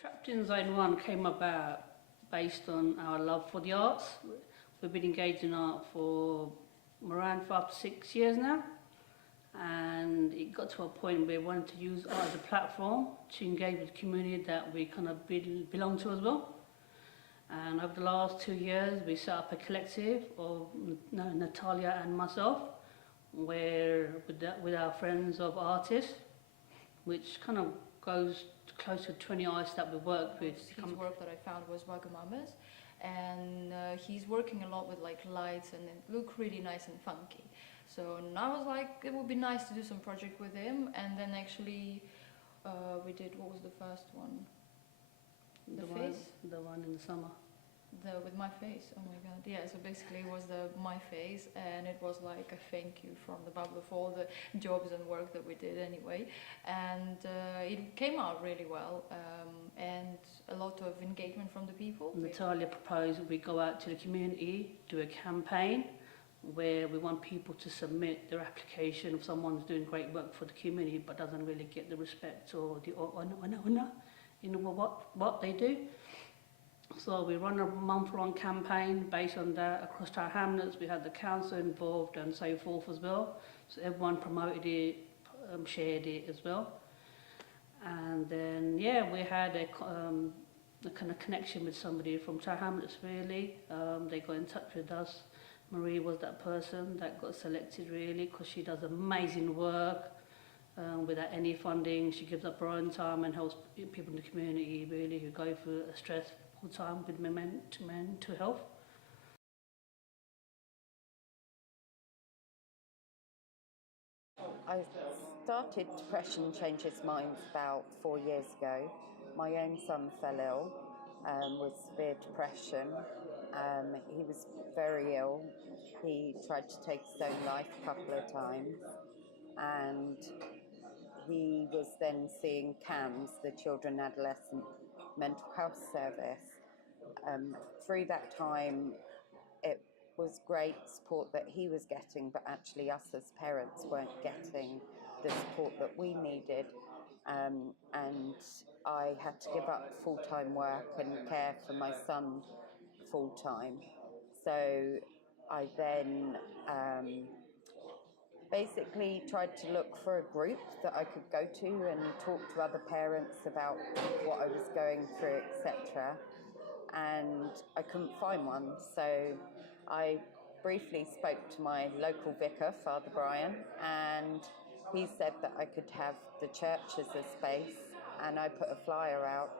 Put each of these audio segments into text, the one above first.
Trapped in Zone 1 came about based on our love for the arts. We've been engaged in art for around 5 to 6 years now, and it got to a point where we wanted to use art as a platform to engage with the community that we kind of belong to as well. And over the last 2 years, we set up a collective of Natalia and myself, where with our friends of artists, which kind of goes close to 20 artists that we work with. His work that I found was Wagamamas, and he's working a lot with like lights, and it looked really nice and funky. So I was like, it would be nice to do some project with him. And then actually we did, what was the first one? The one in the summer. With my face, oh my god, yeah. So basically it was my face, and it was like a thank you from the Bablu for all the jobs and work that we did anyway. And it came out really well, and a lot of engagement from the people. Natalia proposed we go out to the community, do a campaign where we want people to submit their application if someone's doing great work for the community but doesn't really get the respect or the honor in what they do. So we run a month-long campaign based on that across our hamlets. We had the council involved and so forth as well. So everyone promoted it, shared it as well. And then, yeah, we had a kind of connection with somebody from Tower Hamlets, really. They got in touch with us. Marie was that person that got selected, really, because she does amazing work. Without any funding, she gives up her own time and helps people in the community, really, who go through a stressful time with mental health. I started Depression Changes Minds about 4 years ago. My own son fell ill with severe depression. He was very ill. He tried to take his own life a couple of times, and he was then seeing CAMS, the Children and Adolescent Mental Health Service. Through that time, it was great support that he was getting, but actually us as parents weren't getting the support that we needed. And I had to give up full-time work and care for my son full-time. So I then basically tried to look for a group that I could go to and talk to other parents about what I was going through, etc. And I couldn't find one, so I briefly spoke to my local vicar, Father Brian, and he said that I could have the church as a space, and I put a flyer out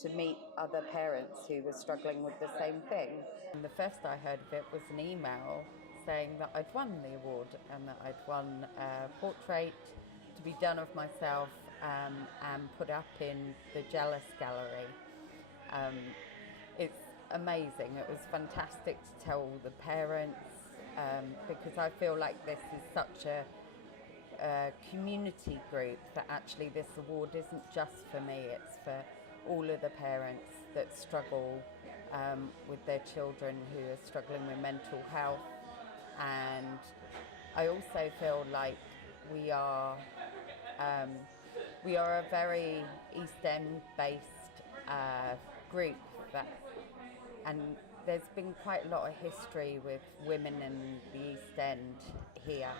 to meet other parents who were struggling with the same thing. And the first I heard of it was an email saying that I'd won the award and that I'd won a portrait to be done of myself and put up in the Jealous Gallery. It's amazing. It was fantastic to tell the parents because I feel like this is such a community group that actually this award isn't just for me, it's for all of the parents that struggle with their children who are struggling with mental health. And I also feel like we are a very East End based group and there's been quite a lot of history with women in the East End here,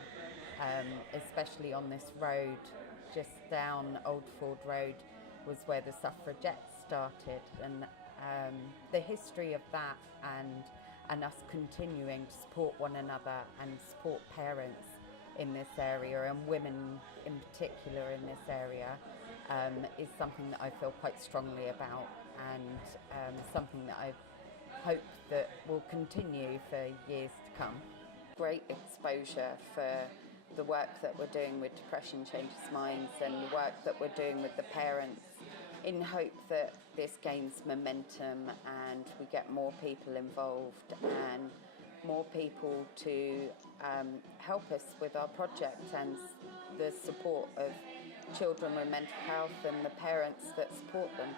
especially on this road, just down Old Ford Road was where the suffragettes started, and the history of that and us continuing to support one another and support parents in this area and women in particular in this area is something that I feel quite strongly about, and something that I hope that will continue for years to come. Great exposure for the work that we're doing with Depression Changes Minds and the work that we're doing with the parents, in hope that this gains momentum and we get more people involved and more people to help us with our project and the support of children with mental health and the parents that support them.